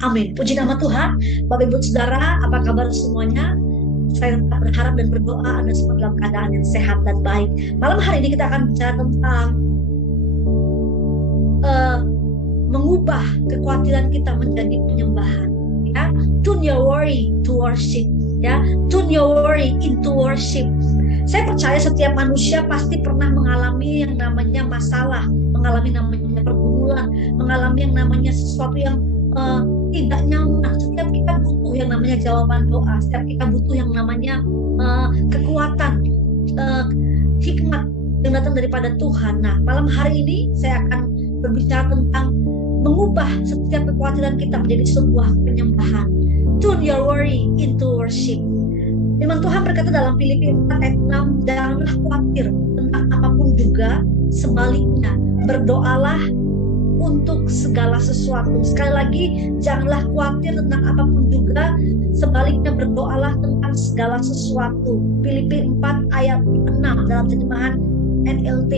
Amin. Puji nama Tuhan. Bapak Ibu Saudara, apa kabar semuanya? Saya tetap berharap dan berdoa Anda semua dalam keadaan yang sehat dan baik. Malam hari ini kita akan bicara tentang mengubah kekhawatiran kita menjadi penyembahan. Ya, turn your worry to worship. Ya, turn your worry into worship. Saya percaya setiap manusia pasti pernah mengalami yang namanya masalah, mengalami namanya pergumulan, mengalami yang namanya sesuatu yang tidak nyaman. Setiap kita butuh yang namanya jawaban doa. Setiap kita butuh yang namanya kekuatan, hikmat yang datang daripada Tuhan. Nah, malam hari ini saya akan berbicara tentang mengubah setiap kekhawatiran kita menjadi sebuah penyembahan. Turn your worry into worship. Firman Tuhan berkata dalam Filipi 4 ayat 6, janganlah khawatir tentang apapun juga, sebaliknya berdoalah untuk segala sesuatu. Sekali lagi, janganlah khawatir tentang apapun juga, sebaliknya berdoalah tentang segala sesuatu. Filipi 4 ayat 6 dalam terjemahan NLT.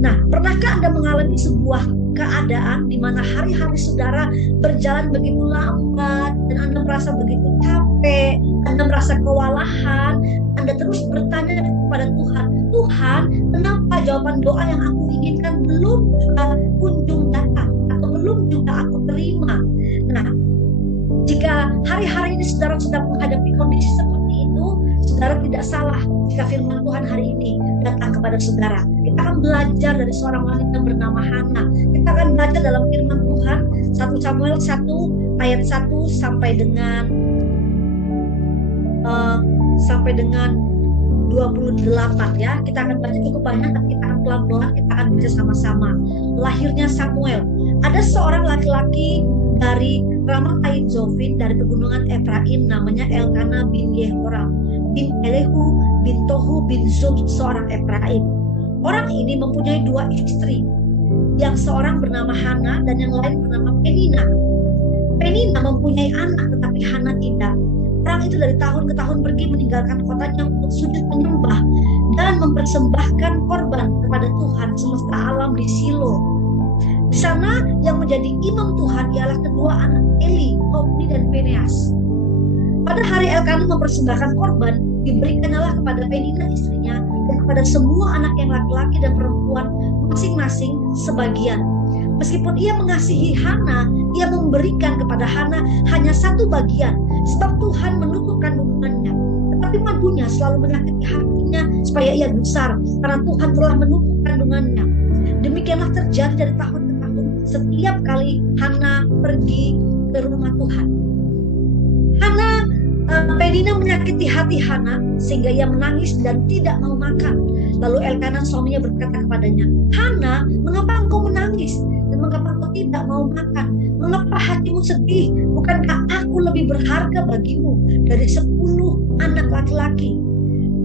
Nah, pernahkah Anda mengalami sebuah keadaan di mana hari-hari saudara berjalan begitu lambat dan Anda merasa begitu capek, Anda merasa kewalahan, Anda terus bertanya kepada Tuhan, Tuhan, kenapa jawaban doa yang aku inginkan belum kunjung datang atau belum juga aku terima? Nah, jika hari-hari ini saudara sedang menghadapi kondisi seperti itu, saudara tidak salah jika firman Tuhan hari ini datang kepada saudara. Kita akan belajar dari seorang wanita bernama Hana. Kita akan belajar dalam firman Tuhan 1 Samuel 1 ayat 1 sampai dengan 28 ya. Kita akan baca cukup banyak, tapi kita akan pelan-pelan, kita akan baca sama-sama. Lahirnya Samuel. Ada seorang laki-laki dari Ramatayim Zofim dari pegunungan Efraim, namanya Elkana bin Yehoram bin Elihu bin Tohu bin Zub, seorang Efraim. Orang ini mempunyai dua istri, yang seorang bernama Hana dan yang lain bernama Penina. Penina mempunyai anak, tetapi Hana tidak. Orang itu dari tahun ke tahun pergi meninggalkan kotanya untuk sujud menyembah dan mempersembahkan korban kepada Tuhan semesta alam di Silo. Di sana yang menjadi imam Tuhan ialah kedua anak Eli, Hofni dan Fineas. Pada hari Elkanah mempersembahkan korban, diberikanlah kepada Penina istrinya dan kepada semua anak yang laki-laki dan perempuan masing-masing sebagian. Meskipun ia mengasihi Hana, ia memberikan kepada Hana hanya satu bagian, sebab Tuhan menutup kandungannya. Tetapi madunya selalu menyakiti hatinya supaya ia besar, karena Tuhan telah menutup kandungannya. Demikianlah terjadi dari tahun ke tahun setiap kali Hana pergi ke rumah Tuhan. Penina menyakiti hati Hana sehingga ia menangis dan tidak mau makan. Lalu Elkanah suaminya berkata kepadanya, Hana, mengapa engkau menangis dan mengapa engkau tidak mau makan? Mengapa hatimu sedih? Bukankah aku lebih berharga bagimu dari 10 anak laki-laki?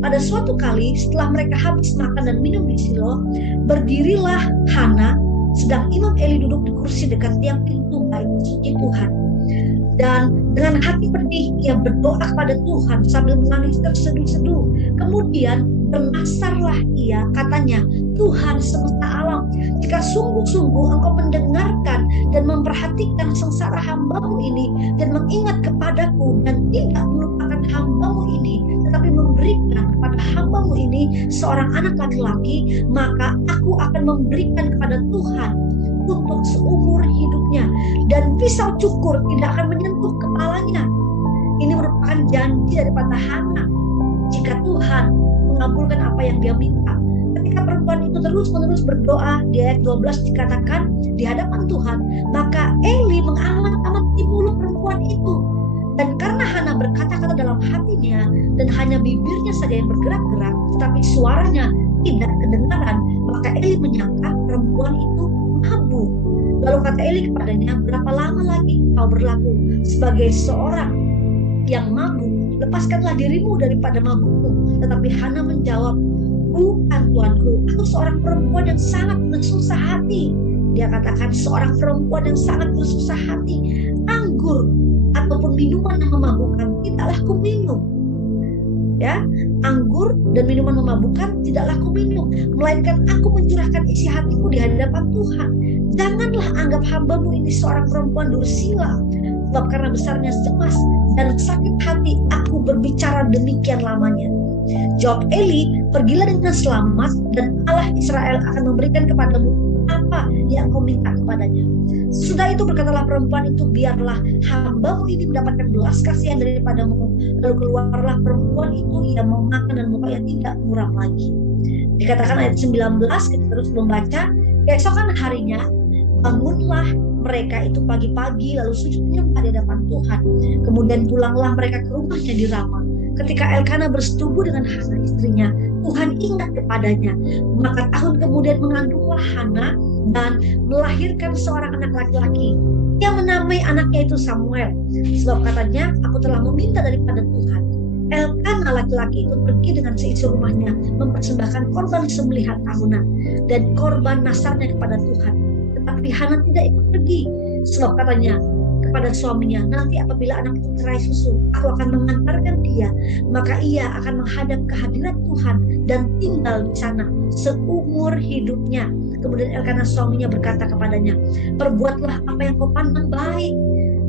Pada suatu kali setelah mereka habis makan dan minum di Silo, berdirilah Hana, sedang Imam Eli duduk di kursi dekat tiang pintu bait suci Tuhan. Dan dengan hati pedih ia berdoa kepada Tuhan sambil menangis terseduh-seduh. Kemudian bernasarlah ia, katanya, Tuhan semesta alam, jika sungguh-sungguh engkau mendengarkan dan memperhatikan sengsara hambamu ini dan mengingat kepadaku dan tidak melupakan hambamu ini, tetapi memberikan kepada hambamu ini seorang anak laki-laki, maka aku akan memberikan kepada Tuhan untuk seumur hidupnya, dan pisau cukur tidak akan menyentuh kepalanya. Ini merupakan janji daripada Hana jika Tuhan mengabulkan apa yang dia minta. Ketika perempuan itu terus-menerus berdoa, di ayat 12 dikatakan di hadapan Tuhan, maka Eli mengamat-amati mulut perempuan itu. Dan karena Hana berkata-kata dalam hatinya dan hanya bibirnya saja yang bergerak-gerak, tetapi suaranya tidak kedengaran, maka Eli menyangka perempuan itu mabuk. Lalu kata Eli kepadanya, berapa lama lagi kau berlaku sebagai seorang yang mabuk? Lepaskanlah dirimu daripada mabukmu. Tetapi Hana menjawab, bukan tuanku, aku seorang perempuan yang sangat bersusah hati. Dia katakan, seorang perempuan yang sangat bersusah hati. Anggur ataupun minuman yang memabukkan tidaklah kuminum. Ya, anggur dan minuman memabukkan tidaklah aku minum, melainkan aku mencurahkan isi hatiku di hadapan Tuhan. Janganlah anggap hambamu ini seorang perempuan dursila. Sebab karena besarnya cemas dan sakit hati aku berbicara demikian lamanya. Jawab Eli, pergilah dengan selamat dan Allah Israel akan memberikan kepadamu apa yang kau minta kepadanya. Sudah itu berkatalah perempuan itu, biarlah hambamu ini mendapatkan belas kasihan daripadamu. Lalu keluarlah perempuan itu, ia mau makan dan mukanya tidak muram lagi. Dikatakan ayat 19, kita terus membaca. Keesokan harinya bangunlah mereka itu pagi-pagi lalu sujud menyembah di hadapan Tuhan. Kemudian pulanglah mereka ke rumahnya di Rama. Ketika Elkana bersetubuh dengan Hana istrinya, Tuhan ingat kepadanya. Maka tahun kemudian mengandunglah Hana dan melahirkan seorang anak laki-laki. Ia menamai anaknya itu Samuel. Sebab katanya, aku telah meminta daripada Tuhan. Elkana laki-laki itu pergi dengan seisi rumahnya mempersembahkan korban sembelihan tahunan dan korban nasarnya kepada Tuhan. Tetapi Hana tidak ikut pergi. Sebab katanya kepada suaminya, nanti apabila anak itu cerai susu, aku akan mengantarkan dia, maka ia akan menghadap kehadirat Tuhan dan tinggal di sana seumur hidupnya. Kemudian Elkana suaminya berkata kepadanya, perbuatlah apa yang kau pandang baik,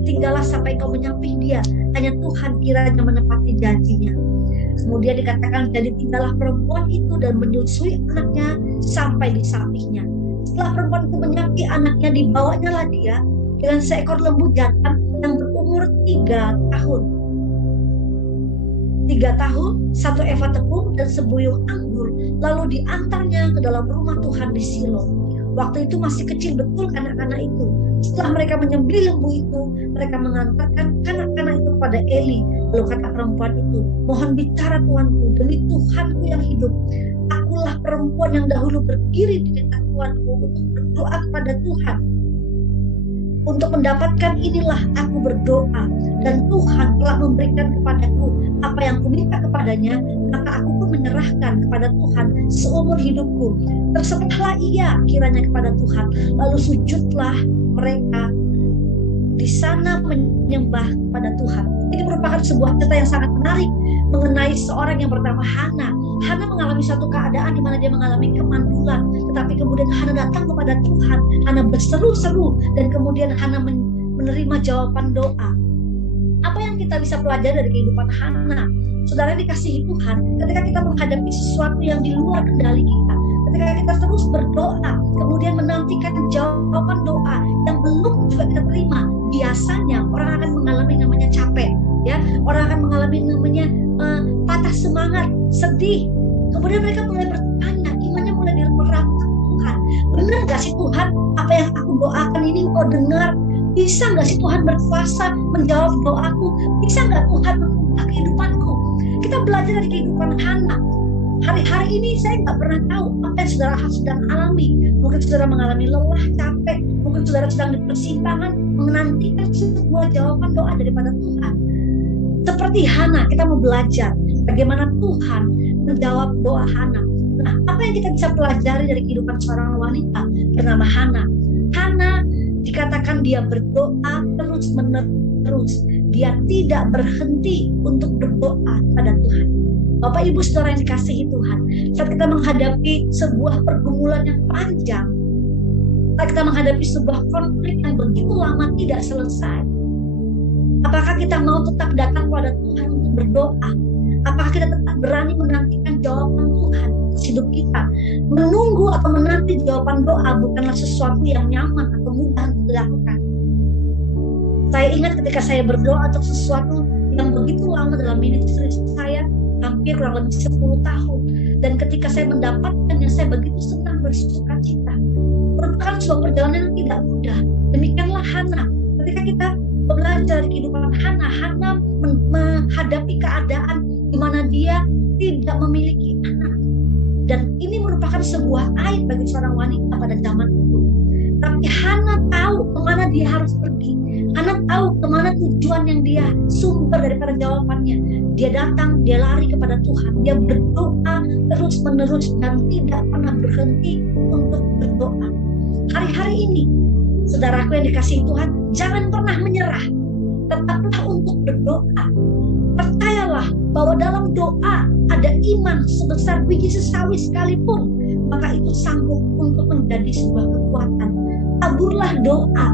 tinggallah sampai kau menyapih dia, hanya Tuhan kiranya menepati janjinya. Kemudian dikatakan, jadi tinggallah perempuan itu dan menyusui anaknya sampai disapihnya. Setelah perempuan itu menyapih anaknya, dibawanya lah dia dengan seekor lembu jantan yang berumur 3 tahun. 3 tahun, 1 eva tepung dan sebuyung anggur, lalu diantarnya ke dalam rumah Tuhan di Silo. Waktu itu masih kecil betul anak-anak itu. Setelah mereka menyembelih lembu itu, mereka mengantarkan anak-anak itu kepada Eli. Lalu kata perempuan itu, mohon bicara tuanku, demi Tuhanku yang hidup, akulah perempuan yang dahulu berdiri di dekat tuanku untuk berdoa kepada Tuhan. Untuk mendapatkan inilah aku berdoa, dan Tuhan telah memberikan kepadaku apa yang kuminta kepadanya, maka aku pun menyerahkan kepada Tuhan seumur hidupku. Terserahlah ia kiranya kepada Tuhan. Lalu sujudlah mereka di sana menyembah kepada Tuhan. Ini merupakan sebuah cerita yang sangat menarik mengenai seorang yang bernama Hana. Hana mengalami suatu keadaan di mana dia mengalami kemandulan, tetapi kemudian Hana datang kepada Tuhan. Hana berseru-seru dan kemudian Hana menerima jawaban doa. Apa yang kita bisa pelajari dari kehidupan Hana? Saudara dikasihi Tuhan, ketika kita menghadapi sesuatu yang di luar kendali kita, ketika kita terus berdoa, kemudian menantikan jawaban doa yang belum juga kita terima, biasanya orang akan mengalami namanya capek, ya. Orang akan mengalami namanya patah semangat, sedih. Kemudian mereka mulai bertanya, imannya mulai diragukan Tuhan. Benar gak sih Tuhan, apa yang aku doakan ini Engkau dengar? Bisa gak sih Tuhan berkuasa menjawab doaku? Bisa gak Tuhan mengubah kehidupanku? Kita belajar dari kehidupan Hana. Hari-hari ini saya nggak pernah tahu apa yang saudara sedang alami. Mungkin saudara mengalami lelah, capek. Mungkin saudara sedang di persimpangan menantikan sebuah jawaban doa daripada Tuhan. Seperti Hana, kita mau belajar bagaimana Tuhan menjawab doa Hana. Nah, apa yang kita bisa pelajari dari kehidupan seorang wanita bernama Hana? Hana dikatakan dia berdoa terus-menerus. Dia tidak berhenti untuk berdoa pada Tuhan. Bapak Ibu Saudara yang dikasihi Tuhan, saat kita menghadapi sebuah pergumulan yang panjang, saat kita menghadapi sebuah konflik yang begitu lama tidak selesai, apakah kita mau tetap datang kepada Tuhan untuk berdoa? Apakah kita tetap berani menantikan jawaban Tuhan atas hidup kita? Menunggu atau menanti jawaban doa bukanlah sesuatu yang nyaman atau mudah untuk dilakukan. Saya ingat ketika saya berdoa untuk sesuatu yang begitu lama dalam ministry saya, hampir kurang lebih 10 tahun. Dan ketika saya mendapatkannya, saya begitu senang, bersuka cita. Merupakan sebuah perjalanan yang tidak mudah. Demikianlah Hana. Ketika kita belajar kehidupan Hana, Hana menghadapi keadaan di mana dia tidak memiliki anak. Dan ini merupakan sebuah aib bagi seorang wanita pada zaman itu. Tapi Hana tahu kemana dia harus pergi. Hana tahu kemana tujuan yang dia sumber daripada jawabannya. Dia datang, dia lari kepada Tuhan. Dia berdoa terus-menerus dan tidak pernah berhenti untuk berdoa. Hari-hari ini, saudaraku yang dikasihi Tuhan, jangan pernah menyerah. Tetaplah untuk berdoa. Percayalah bahwa dalam doa ada iman sebesar biji sesawi sekalipun, maka itu sanggup untuk menjadi sebuah kekuatan. Taburlah doa.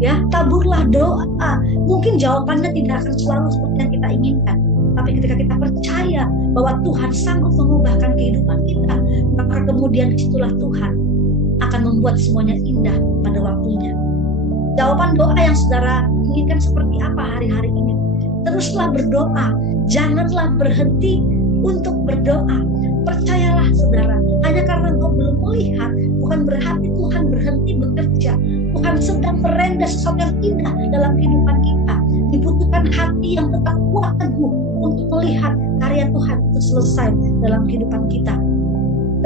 Ya, taburlah doa. Mungkin jawabannya tidak akan selalu seperti yang kita inginkan, tapi ketika kita percaya bahwa Tuhan sanggup mengubahkan kehidupan kita, maka kemudian disitulah Tuhan akan membuat semuanya indah pada waktunya. Jawaban doa yang saudara inginkan seperti apa hari-hari ini? Teruslah berdoa, janganlah berhenti untuk berdoa. Percayalah saudara, hanya karena engkau belum melihat, bukan berarti Tuhan berhenti bekerja. Tuhan sedang merenda sesuatu yang indah dalam kehidupan kita. Dibutuhkan hati yang tetap kuat teguh untuk melihat karya Tuhan itu selesai dalam kehidupan kita.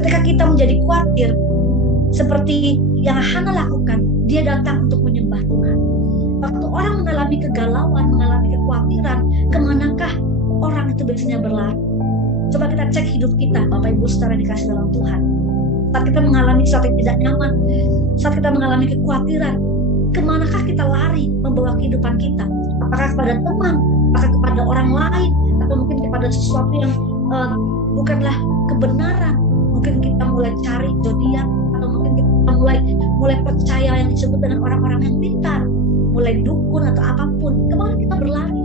Ketika kita menjadi khawatir, seperti yang Hana lakukan, dia datang untuk menyembah Tuhan. Waktu orang mengalami kegalauan, mengalami kekhawatiran, kemanakah orang itu biasanya berlari? Coba kita cek hidup kita, Bapak Ibu saudara dikasih dalam Tuhan. Saat kita mengalami sesuatu yang tidak nyaman, saat kita mengalami kekhawatiran, kemanakah kita lari membawa kehidupan kita? Apakah kepada teman, apakah kepada orang lain, atau mungkin kepada sesuatu yang bukanlah kebenaran? Mungkin kita mulai cari zodiak, atau mungkin kita mulai percaya yang disebut dengan orang-orang yang pintar, mulai dukun atau apapun. Kemana kita berlari?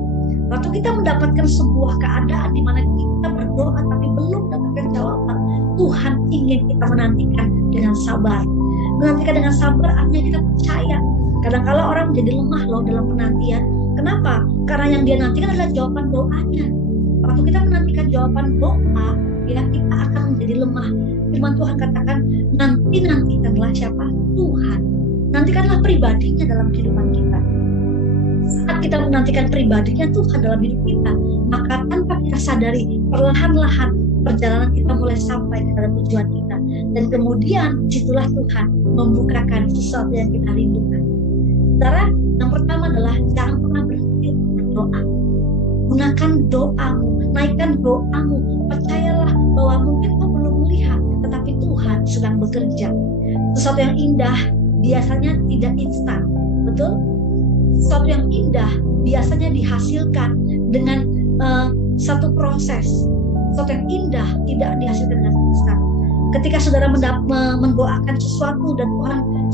Waktu kita mendapatkan sebuah keadaan di mana kita berdoa tapi belum mendapatkan jawaban, Tuhan ingin kita menantikan dengan sabar. Menantikan dengan sabar artinya kita percaya. Kadang-kala orang menjadi lemah loh dalam penantian. Kenapa? Karena yang dia nantikan adalah jawaban doanya. Waktu kita menantikan jawaban doa, ya kita akan menjadi lemah. Firman Tuhan katakan, nantikanlah siapa? Tuhan. Nantikanlah pribadinya dalam kehidupan kita. Saat kita menantikan pribadinya Tuhan dalam hidup kita, maka tanpa kita sadari, perlahan-lahan perjalanan kita mulai sampai kepada tujuan kita. Dan kemudian disitulah Tuhan membukakan sesuatu yang kita rindukan. Saudara, yang pertama adalah jangan pernah berhenti untuk berdoa. Gunakan doamu, naikkan doamu. Percayalah bahwa mungkin kau belum melihat, tetapi Tuhan sedang bekerja. Sesuatu yang indah biasanya tidak instan, betul? Sesuatu yang indah biasanya dihasilkan dengan satu proses. Sesuatu yang indah tidak dihasilkan dengan instan. Ketika saudara mendoakan sesuatu dan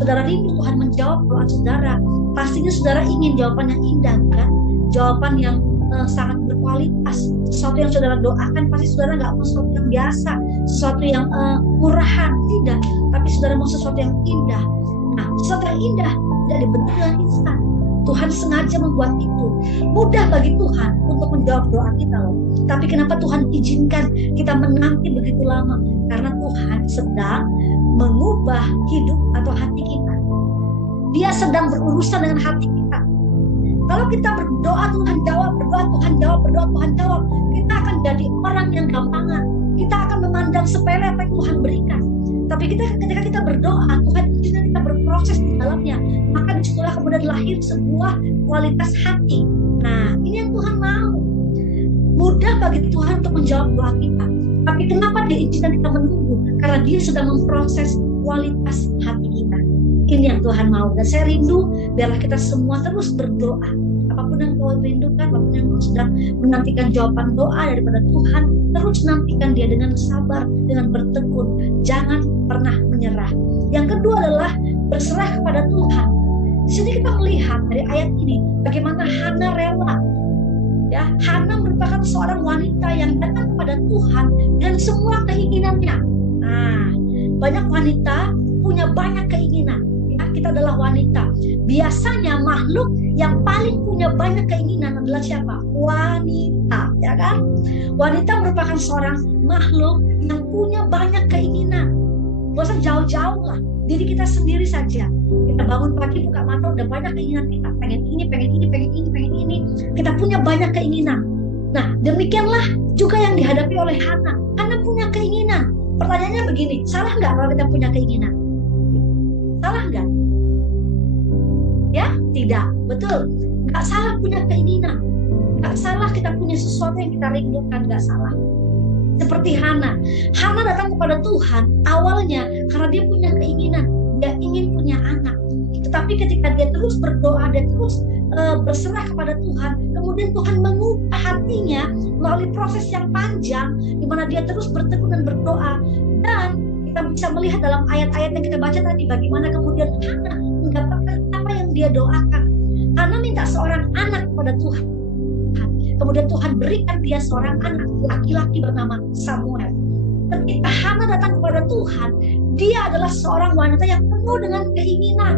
saudara rindu Tuhan menjawab doa saudara, pastinya saudara ingin jawaban yang indah, kan? Jawaban yang sangat berkualitas. Sesuatu yang saudara doakan pasti saudara nggak mau sesuatu yang biasa, sesuatu yang murahan, tidak. Tapi saudara mau sesuatu yang indah. Nah, sesuatu yang indah tidak dibentuk dengan instan. Tuhan sengaja membuat itu. Mudah bagi Tuhan untuk menjawab doa kita loh. Tapi kenapa Tuhan izinkan kita menanti begitu lama? Karena Tuhan sedang mengubah hidup atau hati kita. Dia sedang berurusan dengan hati kita. Kalau kita berdoa Tuhan jawab, berdoa Tuhan jawab, berdoa Tuhan jawab, kita akan jadi orang yang gampangan. Kita akan memandang sepele apa yang Tuhan berikan. Tapi ketika kita berdoa, Tuhan izinkan kita berproses di dalamnya. Maka disitulah kemudian lahir sebuah kualitas hati. Nah, ini yang Tuhan mau. Mudah bagi Tuhan untuk menjawab doa kita. Tapi kenapa dia izinkan kita menunggu? Karena dia sedang memproses kualitas hati kita. Ini yang Tuhan mau. Dan saya rindu biarlah kita semua terus berdoa. Apapun yang kau rindukan, apapun yang kau sedang menantikan jawaban doa daripada Tuhan, terus nantikan dia dengan sabar, dengan bertekun. Jangan pernah menyerah. Yang kedua adalah berserah kepada Tuhan. Di sini kita melihat dari ayat ini bagaimana Hana rela. Ya, Hana merupakan seorang wanita yang datang kepada Tuhan dan semua keinginannya. Nah, banyak wanita punya banyak keinginan. Ya, kita adalah wanita. Biasanya makhluk yang paling punya banyak keinginan adalah siapa? Wanita, ya kan? Wanita merupakan seorang makhluk yang punya banyak keinginan. Gak usah jauh-jauh lah, diri kita sendiri saja. Kita bangun pagi buka mata udah banyak keinginan kita. Pengen ini, pengen ini, pengen ini, pengen ini. Kita punya banyak keinginan. Nah, demikianlah juga yang dihadapi oleh Hana. Hana punya keinginan. Pertanyaannya begini, salah nggak kalau kita punya keinginan? Salah nggak? Ya, tidak. Betul. Nggak salah punya keinginan. Nggak salah kita punya sesuatu yang kita rindukan. Nggak salah. Seperti Hana. Hana datang kepada Tuhan awalnya karena dia punya keinginan. Dia ingin punya anak. Tetapi ketika dia terus berdoa, dia terus berserah kepada Tuhan, kemudian Tuhan mengubah hatinya melalui proses yang panjang di mana dia terus bertekun dan berdoa. Dan kita bisa melihat dalam ayat-ayat yang kita baca tadi bagaimana kemudian Hana mendapatkan apa yang dia doakan. Hana minta seorang anak kepada Tuhan. Kemudian Tuhan berikan dia seorang anak laki-laki bernama Samuel. Ketika Hana datang kepada Tuhan, dia adalah seorang wanita yang penuh dengan keinginan.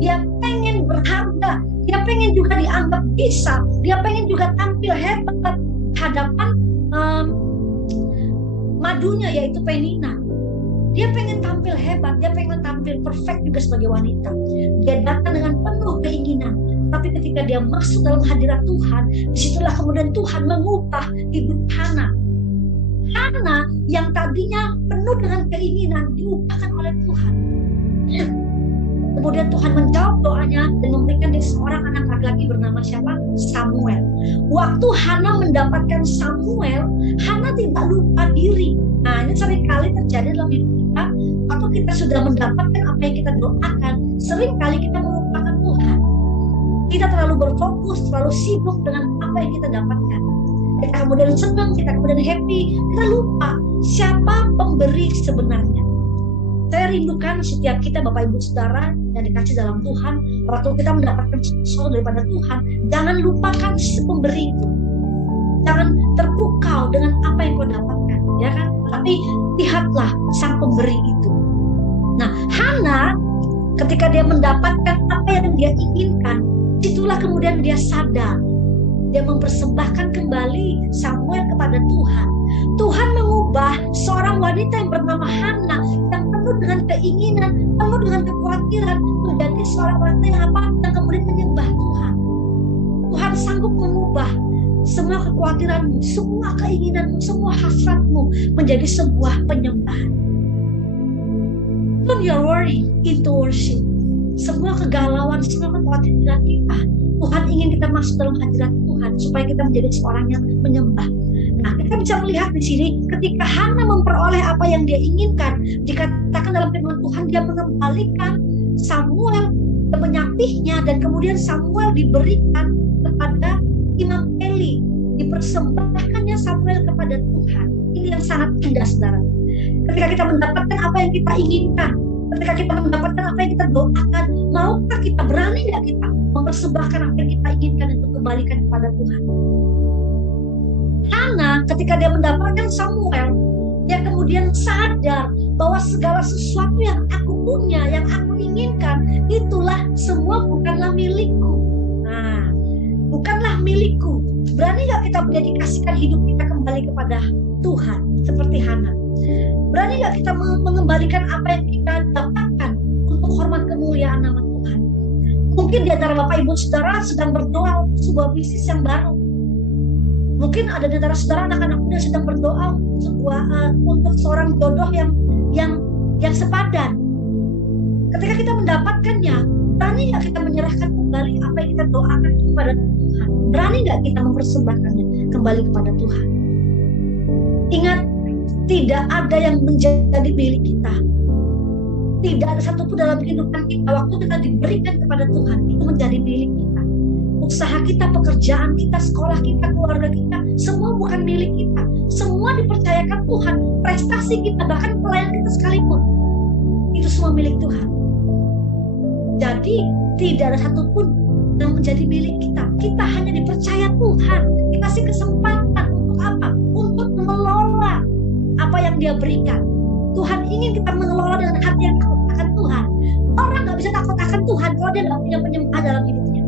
Dia pengen berharga, dia pengen juga dianggap bisa, dia pengen juga tampil hebat di hadapan madunya yaitu Penina. Dia pengen tampil hebat, dia pengen tampil perfect juga sebagai wanita. Dia datang dengan penuh keinginan. Tapi ketika dia masuk dalam hadirat Tuhan, disitulah kemudian Tuhan mengubah hidup Hana. Hana yang tadinya penuh dengan keinginan diubahkan oleh Tuhan. Kemudian Tuhan menjawab doanya dan memberikan dia seorang anak laki-laki bernama siapa? Samuel. Waktu Hana mendapatkan Samuel, Hana tidak lupa diri. Nah, ini seringkali terjadi dalam hidup kita. Waktu kita sudah mendapatkan apa yang kita doakan, seringkali kita melupakan Tuhan. Kita terlalu berfokus, terlalu sibuk dengan apa yang kita dapatkan. Kita kemudian senang, kita kemudian happy. Kita lupa siapa pemberi sebenarnya. Saya rindukan setiap kita Bapak Ibu Saudara yang dikasih dalam Tuhan, waktu kita mendapatkan sesuatu daripada Tuhan, jangan lupakan si pemberi itu. Jangan terpukau dengan apa yang kau dapatkan, ya kan? Tapi lihatlah sang pemberi itu. Nah, Hana ketika dia mendapatkan apa yang dia inginkan, itulah kemudian dia sadar. Dia mempersembahkan kembali Samuel kepada Tuhan. Tuhan mengubah seorang wanita yang bernama Hana yang penuh dengan keinginan, penuh dengan kekhawatiran menjadi seorang wanita yang apa? Yang kemudian menyembah Tuhan. Tuhan sanggup mengubah semua kekhawatiranmu, semua keinginanmu, semua hasratmu menjadi sebuah penyembahan. Turn your worry into worship. Semua kegalauan, semua kekhawatiran kita, Tuhan ingin kita masuk dalam hadirat Tuhan supaya kita menjadi seorang yang menyembah. Nah, kita bisa melihat di sini ketika Hana memperoleh apa yang dia inginkan, dikatakan dalam firman Tuhan dia mengembalikan Samuel, dia menyapihnya, dan kemudian Samuel diberikan kepada Imam Eli, dipersembahkannya Samuel kepada Tuhan. Ini yang sangat indah, saudara. Ketika kita mendapatkan apa yang kita inginkan, ketika kita mendapatkan apa yang kita doakan, maukah kita, berani nggak kita mempersembahkan apa yang kita inginkan untuk kembalikan kepada Tuhan? Hana ketika dia mendapatkan Samuel, dia kemudian sadar bahwa segala sesuatu yang aku punya, yang aku inginkan, itulah semua bukanlah milikku. Nah, bukanlah milikku. Berani nggak kita mendedikasikan hidup kita kembali kepada Tuhan seperti Hana? Berani nggak kita mengembalikan apa yang kita dapatkan untuk hormat kemuliaan nama Tuhan? Mungkin di antara Bapak Ibu Saudara sedang berdoa untuk sebuah bisnis yang baru. Mungkin ada di antara saudara anak-anak muda sedang berdoa untuk seorang jodoh yang sepadan. Ketika kita mendapatkannya, berani nggak kita menyerahkan kembali apa yang kita doakan kepada Tuhan? Berani nggak kita mempersembahkannya kembali kepada Tuhan? Ingat, tidak ada yang menjadi milik kita. Tidak ada satupun dalam kehidupan kita waktu kita diberikan kepada Tuhan itu menjadi milik kita. Usaha kita, pekerjaan kita, sekolah kita, keluarga kita, semua bukan milik kita. Semua dipercayakan Tuhan. Prestasi kita, bahkan pelayan kita sekalipun, itu semua milik Tuhan. Jadi tidak ada satupun yang menjadi milik kita. Kita hanya dipercaya Tuhan, dikasih kesempatan untuk apa? Untuk mengelola apa yang Dia berikan. Tuhan ingin kita mengelola dengan hati yang takut akan Tuhan. Orang nggak bisa takut akan Tuhan kalau dia nggak punya penyembah dalam hidupnya.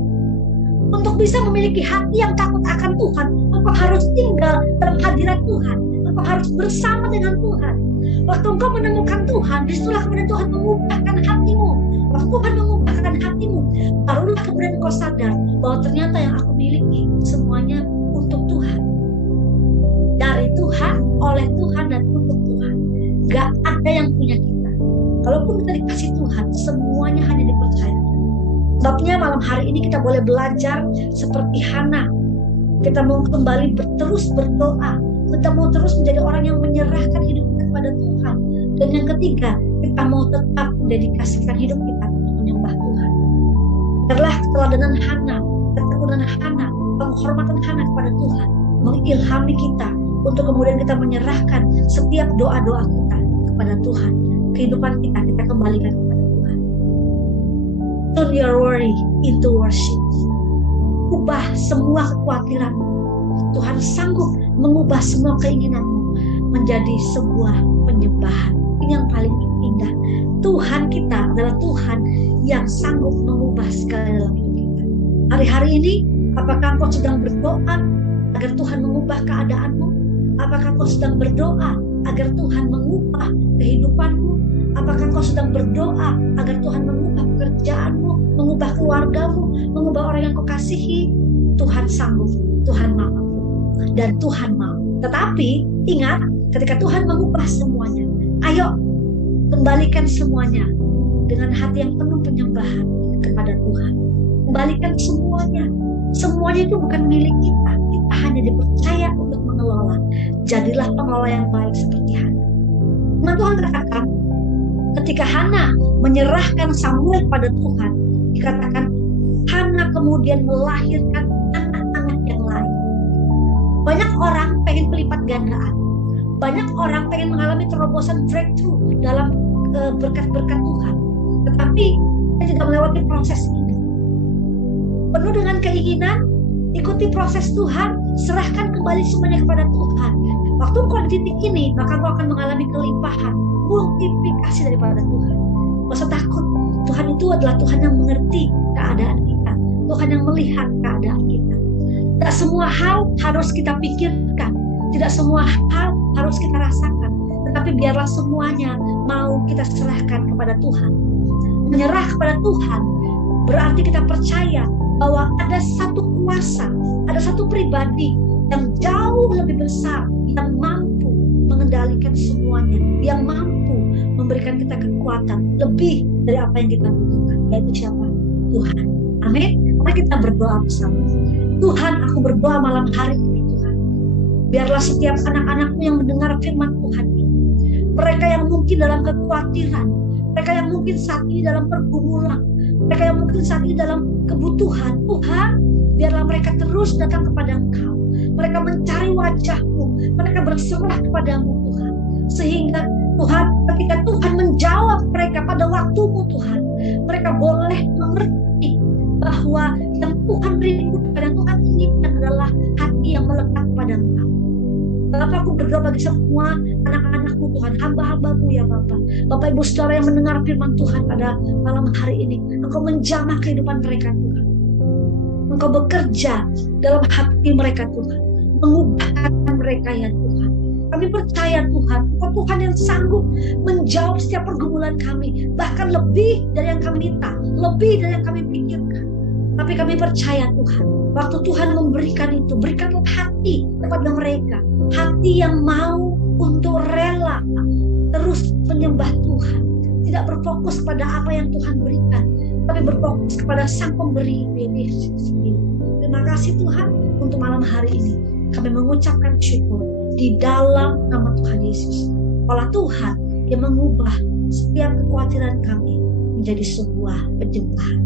Untuk bisa memiliki hati yang takut akan Tuhan, engkau harus tinggal dalam hadirat Tuhan. Engkau harus bersama dengan Tuhan. Waktu engkau menemukan Tuhan, disitulah kemudian Tuhan mengubahkan hatimu. Waktu Tuhan mengubahkan hatimu, barulah kemudian engkau sadar bahwa ternyata yang aku miliki semuanya untuk Tuhan. Dari Tuhan, oleh Tuhan, dan untuk Tuhan. Gak ada yang punya kita. Kalaupun kita dikasih Tuhan, semuanya hanya dipercayakan. Sebabnya malam hari ini kita boleh belajar seperti Hana. Kita mau kembali terus berdoa. Kita mau terus menjadi orang yang menyerahkan hidup kita kepada Tuhan. Dan yang ketiga, kita mau tetap mendedikasikan hidup kita untuk menyembah Tuhan. Biarlah keteladanan Hana, ketekunan Hana, penghormatan Hana kepada Tuhan mengilhami kita untuk kemudian kita menyerahkan setiap doa-doa kita kepada Tuhan. Kehidupan kita kembalikan kepada Tuhan. Turn your worry into worship. mengubah semua kekhawatiranmu. Tuhan sanggup mengubah semua keinginanmu menjadi sebuah penyembahan. Ini yang paling indah. Tuhan kita adalah Tuhan yang sanggup mengubah segala dalam hidup kita. Hari-hari ini, apakah engkau sedang berdoa agar Tuhan mengubah keadaanmu? Apakah engkau sedang berdoa agar Tuhan mengubah kehidupanmu? Apakah engkau sedang berdoa agar Tuhan mengubah pekerjaanmu, mengubah keluargamu, mengubah orang yang kau kasihi? Tuhan sanggup, Tuhan mampu, dan Tuhan mau. Tetapi ingat, ketika Tuhan mengubah semuanya, ayo kembalikan semuanya dengan hati yang penuh penyembahan kepada Tuhan. Kembalikan semuanya. Semuanya itu bukan milik kita. Kita hanya dipercaya untuk mengelola. Jadilah pengelola yang baik seperti Hana. Nah, Tuhan katakan, ketika Hana menyerahkan Samuel pada Tuhan, dikatakan Hana kemudian melahirkan anak-anak yang lain. Banyak orang pengen pelipat gandaan. Banyak orang pengen mengalami terobosan breakthrough dalam berkat-berkat Tuhan. Tetapi kita tidak melewati proses ini. Penuh dengan keinginan, ikuti proses Tuhan, serahkan kembali semuanya kepada Tuhan. Waktu kau di titik ini, maka kau akan mengalami kelimpahan, multiplikasi daripada Tuhan. Gak usah takut. Tuhan itu adalah Tuhan yang mengerti keadaan kita. Tuhan yang melihat keadaan kita. Tidak semua hal harus kita pikirkan. Tidak semua hal harus kita rasakan. Tetapi biarlah semuanya mau kita serahkan kepada Tuhan. Menyerah kepada Tuhan berarti kita percaya bahwa ada satu kuasa, ada satu pribadi yang jauh lebih besar, yang mampu mengendalikan semuanya, yang mampu memberikan kita kekuatan lebih dari apa yang kita butuhkan, yaitu siapa? Tuhan. Amin. Mari kita berdoa bersama. Tuhan, aku berdoa malam hari ini, Tuhan. Biarlah setiap anak-anakmu yang mendengar firman Tuhan ini, mereka yang mungkin dalam kekhawatiran, mereka yang mungkin saat ini dalam pergumulan, mereka yang mungkin saat ini dalam kebutuhan, Tuhan, biarlah mereka terus datang kepada Engkau. Mereka mencari wajah-Mu, mereka berserah kepadamu, Tuhan. Sehingga Tuhan, ketika Tuhan menjawab mereka pada waktu-Mu, Tuhan, mereka boleh mengerti bahwa yang Tuhan rindukan, yang Tuhan inginkan adalah hati yang melekat pada Engkau. Bapak, aku berdoa bagi semua anak-anak-Mu, Tuhan, hamba-hamba-Mu ya Bapak. Bapak Ibu Saudara yang mendengar firman Tuhan pada malam hari ini, Engkau menjamah kehidupan mereka, Tuhan. Engkau bekerja dalam hati mereka, Tuhan, mengubahkan mereka ya Tuhan. Kami percaya Tuhan, Engkau Tuhan yang sanggup menjawab setiap pergumulan kami, bahkan lebih dari yang kami minta, lebih dari yang kami pikirkan. Tapi kami percaya Tuhan, waktu Tuhan memberikan itu, berikanlah hati kepada mereka, hati yang mau untuk rela terus menyembah Tuhan, tidak berfokus pada apa yang Tuhan berikan, tapi berfokus kepada Sang Pemberi Yesus sendiri. Terima kasih Tuhan untuk malam hari ini. Kami mengucapkan syukur di dalam nama Tuhan Yesus. Allah Tuhan yang mengubah setiap kekhawatiran kami menjadi sebuah penyembahan.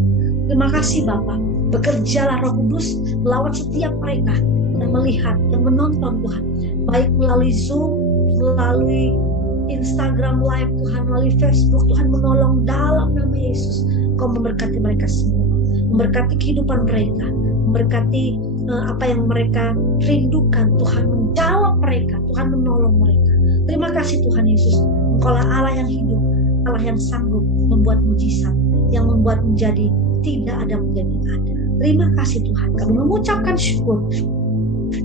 Terima kasih Bapak. Bekerjalah Roh Kudus melawan setiap mereka yang melihat, yang menonton Tuhan, baik melalui Zoom, melalui Instagram Live Tuhan, melalui Facebook. Tuhan menolong dalam nama Yesus. Kau memberkati mereka semua, memberkati kehidupan mereka, memberkati apa yang mereka rindukan. Tuhan menjawab mereka, Tuhan menolong mereka. Terima kasih Tuhan Yesus. Engkaulah Allah yang hidup, Allah yang sanggup membuat mujizat, yang membuat menjadi tidak ada menjadi ada. Terima kasih Tuhan. Kami mengucapkan syukur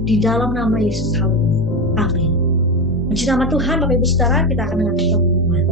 di dalam nama Yesus. Haleluya. Amin. Puji nama Tuhan. Bapak Ibu Saudara, kita akan mengakhiri pengumuman.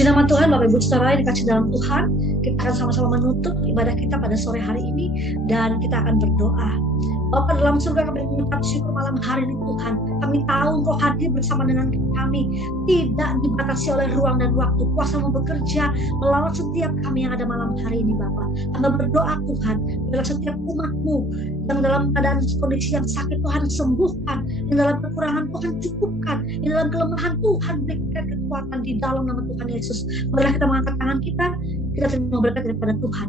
Puji nama Tuhan, Bapak Ibu Saudara yang dikasih dalam Tuhan. Kita akan sama-sama menutup ibadah kita pada sore hari ini dan kita akan berdoa. Bapa dalam surga, kami mengucap syukur malam hari ini Tuhan. Kami tahu Engkau hadir bersama dengan kami, tidak dibatasi oleh ruang dan waktu. Kuasa-Mu bekerja melalui setiap kami yang ada malam hari ini Bapa. Kami berdoa Tuhan, dalam setiap umat-Mu yang dalam keadaan kondisi yang sakit Tuhan sembuhkan, yang dalam kekurangan Tuhan cukupkan, yang dalam kelemahan Tuhan berikan kekuatan di dalam nama Tuhan Yesus. Marilah kita mengangkat tangan kita terima berkat daripada Tuhan.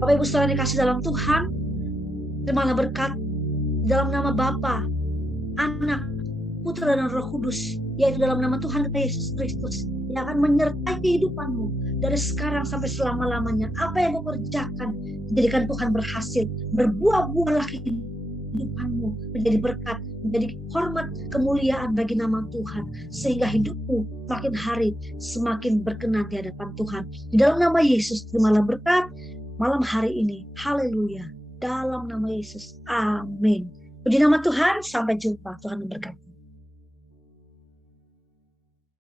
Bapak Ibu Saudara dikasih dalam Tuhan, terimalah berkat dalam nama Bapa, Anak, Putra dan Roh Kudus, yaitu dalam nama Tuhan kita Yesus Kristus, yang akan menyertai kehidupanmu dari sekarang sampai selama-lamanya. Apa yang kau kerjakan, jadikan Tuhan berhasil. Berbuah-buahlah kehidupanmu menjadi berkat, menjadi hormat, kemuliaan bagi nama Tuhan, sehingga hidupmu makin hari semakin berkenan di hadapan Tuhan. Di dalam nama Yesus, terimalah berkat malam hari ini. Haleluya. Dalam nama Yesus. Amin. Puji nama Tuhan. Sampai jumpa. Tuhan memberkati.